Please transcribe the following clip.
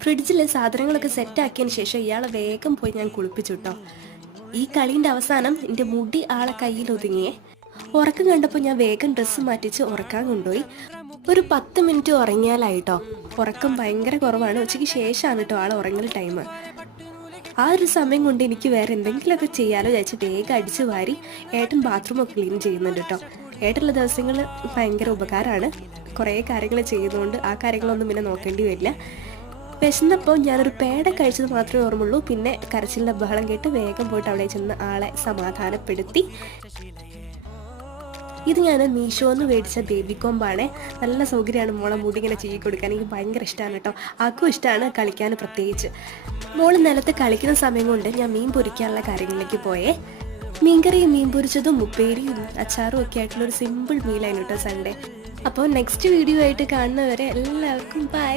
ഫ്രിഡ്ജിൽ സാധനങ്ങളൊക്കെ സെറ്റാക്കിയതിന് ശേഷം ഇയാളെ വേഗം പോയി ഞാൻ കുളിപ്പിച്ചു കേട്ടോ. ഈ കളീൻ്റെ അവസാനം എൻ്റെ മുടി ആളെ കയ്യിൽ ഒതുങ്ങിയേ. ഉറക്കം കണ്ടപ്പോൾ ഞാൻ വേഗം ഡ്രസ്സ് മാറ്റിച്ച് ഉറക്കാൻ കൊണ്ടുപോയി. ഒരു 10 മിനിറ്റ് ഉറങ്ങിയാലായിട്ടോ. ഉറക്കം ഭയങ്കര കുറവാണ്. ഉച്ചയ്ക്ക് ശേഷമാണ് കേട്ടോ ആൾ ഉറങ്ങൽ ടൈം. ആ ഒരു സമയം കൊണ്ട് എനിക്ക് വേറെ എന്തെങ്കിലുമൊക്കെ ചെയ്യാലോ വിചാരിച്ച് വേഗം അടിച്ച് വാരി ഏട്ടൻ ബാത്റൂമൊക്കെ ക്ലീൻ ചെയ്യുന്നുണ്ട് കേട്ടോ. ഏട്ടുള്ള ദിവസങ്ങൾ ഭയങ്കര ഉപകാരമാണ്. കുറേ കാര്യങ്ങൾ ചെയ്യുന്നതുകൊണ്ട് ആ കാര്യങ്ങളൊന്നും പിന്നെ നോക്കേണ്ടി വരില്ല. വിശന്നപ്പോൾ ഞാനൊരു പേട കഴിച്ചത് മാത്രമേ ഓർമ്മയുള്ളൂ. പിന്നെ കരച്ചിലിൻ്റെ ബഹളം കേട്ട് വേഗം പോയിട്ട് അവിടെ ചെന്ന് ആളെ സമാധാനപ്പെടുത്തി. ഇത് ഞാൻ മീഷോന്ന് മേടിച്ച ബേബി കോമ്പാണ്. നല്ല സൗകര്യമാണ് മോളെ മുടി ഇങ്ങനെ ചെയ്യി കൊടുക്കാൻ. എനിക്ക് ഭയങ്കര ഇഷ്ടമാണ് കേട്ടോ. ആർക്കും ഇഷ്ടമാണ്, കളിക്കാൻ പ്രത്യേകിച്ച്. മോള് നിലത്ത് കളിക്കുന്ന സമയം കൊണ്ട് ഞാൻ മീൻ പൊരിക്കാനുള്ള കാര്യങ്ങളിലേക്ക് പോയേ. മീൻകറിയും മീൻ പൊരിച്ചതും ഉപ്പേരിയും അച്ചാറും ഒക്കെ ആയിട്ടുള്ളൊരു സിമ്പിൾ മീലായിരുന്നു കേട്ടോ സൺഡേ. അപ്പോൾ നെക്സ്റ്റ് വീഡിയോ ആയിട്ട് കാണുന്നവരെ എല്ലാവർക്കും ബൈ.